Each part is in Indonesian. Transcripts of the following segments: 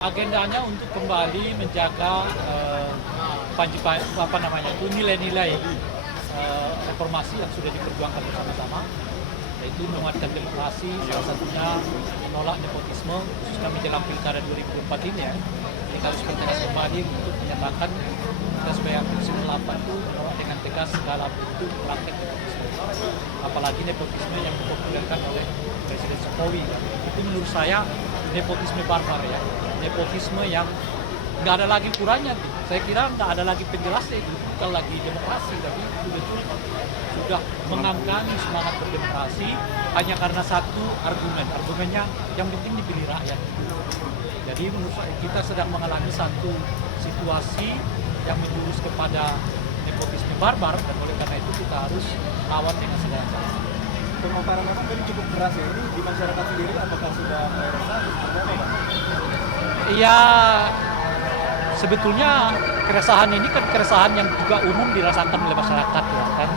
Agendanya untuk kembali menjaga nilai-nilai reformasi yang sudah diperjuangkan bersama-sama, yaitu menguatkan demokrasi, salah satunya menolak nepotisme, khususnya menjelang pilkada 2024 ini ya. Kita harus bertegas kembali untuk menyatakan kita sebagai Komisi 8 itu menolak dengan tegas segala bentuk praktek nepotisme. Apalagi nepotisme yang dipopulerkan oleh Presiden Jokowi. Itu menurut saya nepotisme barbar ya. Nepotisme yang nggak ada lagi ukurannya. Saya kira nggak ada lagi penjelasnya, itu bukan lagi demokrasi, tapi betul-betul sudah mengangkangi semangat berdemokrasi hanya karena satu argumen. Argumennya yang penting dipilih rakyat. Jadi menurut saya kita sedang mengalami satu situasi yang menjurus kepada nepotisme barbar, dan oleh karena itu kita harus lawan dengan segala cara. Pemaparan Bapak tadi cukup keras ya, ini di masyarakat sendiri apakah sudah resah atau seperti apa Pak? Iya, sebetulnya keresahan ini kan keresahan yang juga umum dirasakan oleh masyarakat ya kan.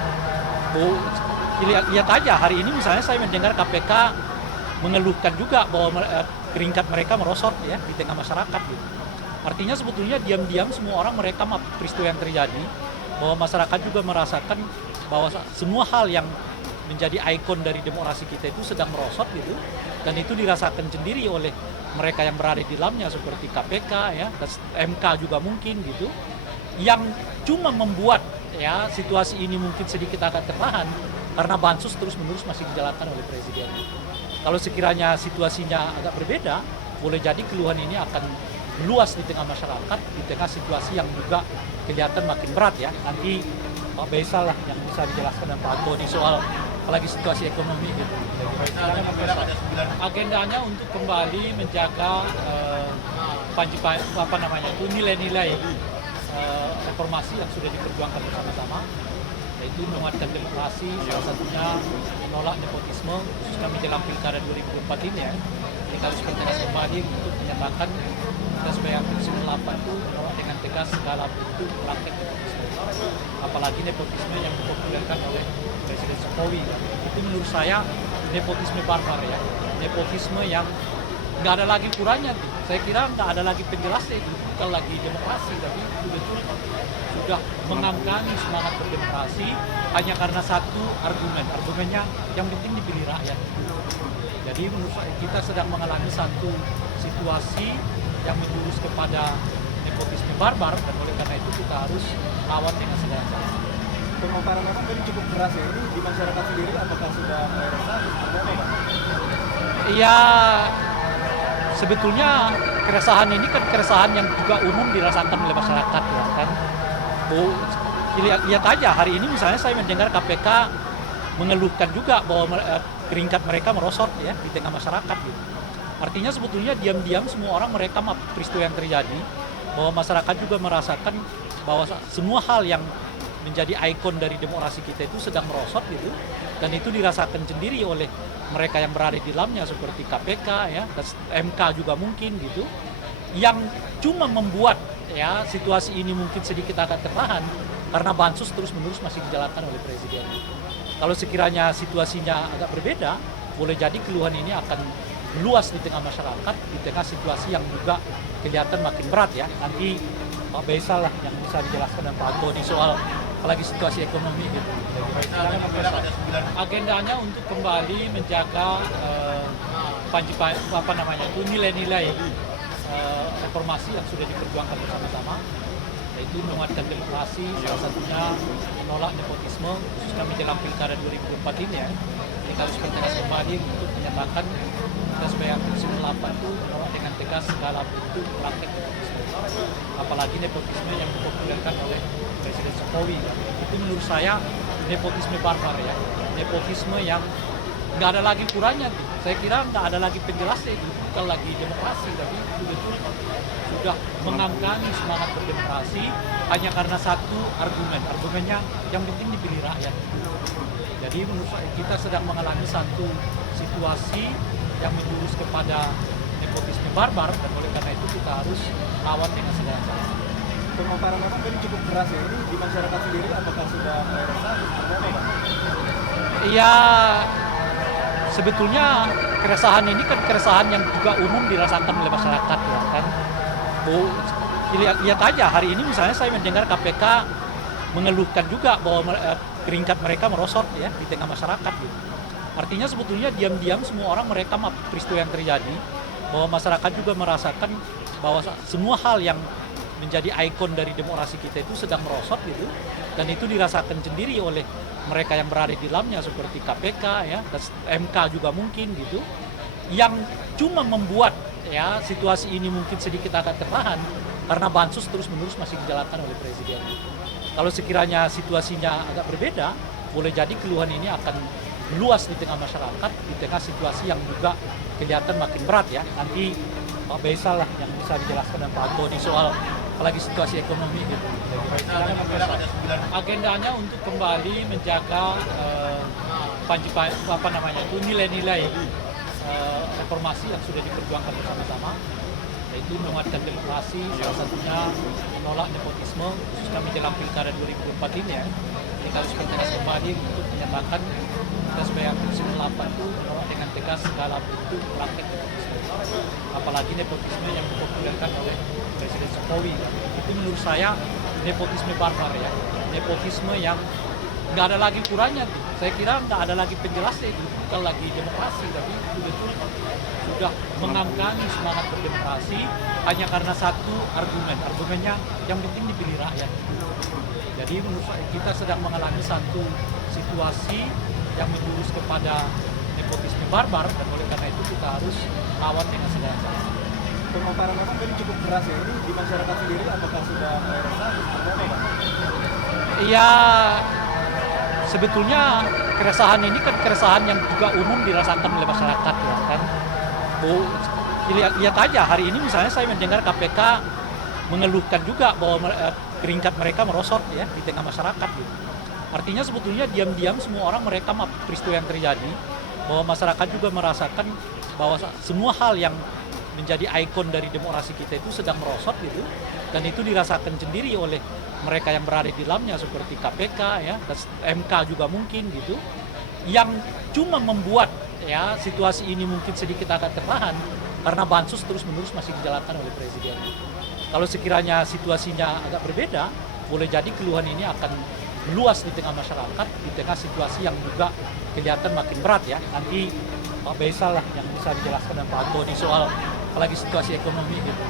Lihat aja hari ini misalnya saya mendengar KPK mengeluhkan juga bahwa peringkat mereka merosot ya di tengah masyarakat gitu. Artinya sebetulnya diam-diam semua orang merekam peristiwa yang terjadi, bahwa masyarakat juga merasakan bahwa semua hal yang menjadi ikon dari demokrasi kita itu sedang merosot gitu, dan itu dirasakan sendiri oleh mereka yang berada di dalamnya seperti KPK ya, dan MK juga mungkin gitu, yang cuma membuat ya situasi ini mungkin sedikit agak tertahan karena bansos terus-menerus masih dijalankan oleh Presiden. Kalau sekiranya situasinya agak berbeda, boleh jadi keluhan ini akan luas di tengah masyarakat, di tengah situasi yang juga kelihatan makin berat ya. Nanti Pak Baisal lah yang bisa dijelaskan dan Pak Antoni soal apalagi situasi ekonomi gitu. Agendanya untuk kembali menjaga nilai-nilai reformasi yang sudah diperjuangkan bersama-sama, yaitu menguatkan demokrasi, salah satunya menolak nepotisme, khususnya menjelang pilkada 2024 ini ya. Kita harus bertegas kembali untuk menyatakan kita sebagai Komisi 8 itu menolak dengan tegas segala bentuk praktek nepotisme. Apalagi nepotisme yang dipopulerkan oleh Presiden Jokowi. Itu menurut saya nepotisme barbar ya. Nepotisme yang nggak ada lagi ukurannya. Saya kira nggak ada lagi penjelasnya, itu bukan lagi demokrasi, tapi betul-betul sudah mengangkangi semangat berdemokrasi hanya karena satu argumen. Argumennya yang penting dipilih rakyat. Jadi menurut saya kita sedang mengalami satu situasi yang menjurus kepada nepotisme barbar, dan oleh karena itu kita harus lawan dengan segala cara. Pemaparan Bapak tadi cukup keras ya, ini di masyarakat sendiri apakah sudah resah atau seperti apa Pak? Iya, sebetulnya keresahan ini kan keresahan yang juga umum dirasakan oleh masyarakat ya kan. Lihat aja hari ini misalnya saya mendengar KPK mengeluhkan juga bahwa peringkat mereka merosot ya di tengah masyarakat gitu. Artinya sebetulnya diam-diam semua orang merekam peristiwa yang terjadi, bahwa masyarakat juga merasakan bahwa semua hal yang menjadi ikon dari demokrasi kita itu sedang merosot gitu, dan itu dirasakan sendiri oleh mereka yang berada di dalamnya seperti KPK ya, dan MK juga mungkin gitu, yang cuma membuat ya situasi ini mungkin sedikit agak tertahan karena bansos terus-menerus masih dijalankan oleh Presiden. Kalau sekiranya situasinya agak berbeda, boleh jadi keluhan ini akan luas di tengah masyarakat, di tengah situasi yang juga kelihatan makin berat ya. Nanti Pak Baisal lah yang bisa dijelaskan dan Pak Antoni soal apalagi situasi ekonomi gitu. Agendanya untuk kembali menjaga nilai-nilai reformasi yang sudah diperjuangkan bersama-sama, yaitu menguatkan demokrasi, salah satunya menolak nepotisme, khususnya menjelang pilkada 2024 ini ya. Kita harus bertegas kembali untuk menyatakan kita sebagai Komisi 8 itu menolak dengan tegas segala bentuk praktek nepotisme. Apalagi nepotisme yang dipopulerkan oleh Presiden Jokowi. Itu menurut saya nepotisme barbar ya. Nepotisme yang nggak ada lagi ukurannya. Saya kira nggak ada lagi penjelasnya, itu bukan lagi demokrasi, tapi betul-betul sudah mengangkangi semangat berdemokrasi hanya karena satu argumen. Argumennya yang penting dipilih rakyat. Jadi menurut saya kita sedang mengalami satu situasi yang menjurus kepada nepotisme barbar, dan oleh karena itu kita harus lawan dengan segala cara. Pemaparan Bapak tadi cukup keras ya, ini di masyarakat sendiri apakah sudah resah atau seperti apa Pak? Iya, sebetulnya keresahan ini kan keresahan yang juga umum dirasakan oleh masyarakat ya kan. Bu, lihat aja hari ini misalnya saya mendengar KPK mengeluhkan juga bahwa peringkat mereka merosot ya di tengah masyarakat gitu. Artinya sebetulnya diam-diam semua orang merekam peristiwa yang terjadi, bahwa masyarakat juga merasakan bahwa semua hal yang menjadi ikon dari demokrasi kita itu sedang merosot gitu, dan itu dirasakan sendiri oleh mereka yang berada di dalamnya seperti KPK ya, dan MK juga mungkin gitu, yang cuma membuat ya situasi ini mungkin sedikit agak tertahan karena bansos terus-menerus masih dijalankan oleh presiden. Kalau sekiranya situasinya agak berbeda, boleh jadi keluhan ini akan meluas di tengah masyarakat, di tengah situasi yang juga kelihatan makin berat ya. Nanti Pak Baisal lah yang bisa dijelaskan dan Pak Antoni soal apalagi situasi ekonomi gitu. Agendanya untuk kembali menjaga nilai-nilai reformasi yang sudah diperjuangkan bersama-sama, yaitu menguatkan demokrasi, salah satunya menolak nepotisme, khususnya menjelang pilkada 2024 ini ya. Jadi harus bertegas kembali untuk menyatakan kita sebagai Komisi 8 itu menolak dengan tegas segala bentuk praktek nepotisme. Apalagi nepotisme yang dipopulerkan oleh Presiden Jokowi. Itu menurut saya nepotisme barbar ya. Nepotisme yang nggak ada lagi ukurannya. Saya kira nggak ada lagi penjelasnya, itu bukan lagi demokrasi, tapi betul-betul sudah mengangkangi semangat berdemokrasi hanya karena satu argumennya yang penting dipilih rakyat. Jadi menurut saya kita sedang mengalami satu situasi yang menjurus kepada nepotisme barbar, dan oleh karena itu kita harus lawan dengan segala cara. Pemaparan Bapak tadi cukup keras ya, ini di masyarakat sendiri apakah sudah resah atau seperti apa Pak? Iya, sebetulnya keresahan ini kan keresahan yang juga umum dirasakan oleh masyarakat ya kan. Lihat aja hari ini misalnya saya mendengar KPK mengeluhkan juga bahwa peringkat mereka merosot ya di tengah masyarakat gitu. Artinya sebetulnya diam-diam semua orang merekam peristiwa yang terjadi, bahwa masyarakat juga merasakan bahwa semua hal yang menjadi ikon dari demokrasi kita itu sedang merosot gitu, dan itu dirasakan sendiri oleh mereka yang berada di dalamnya seperti KPK ya, dan MK juga mungkin gitu, yang cuma membuat ya situasi ini mungkin sedikit agak tertahan karena bansos terus-menerus masih dijalankan oleh presiden. Kalau sekiranya situasinya agak berbeda, boleh jadi keluhan ini akan meluas di tengah masyarakat, di tengah situasi yang juga kelihatan makin berat ya. Nanti Pak Baisal lah yang bisa dijelaskan dan Pak Antoni soal apalagi situasi ekonomi gitu.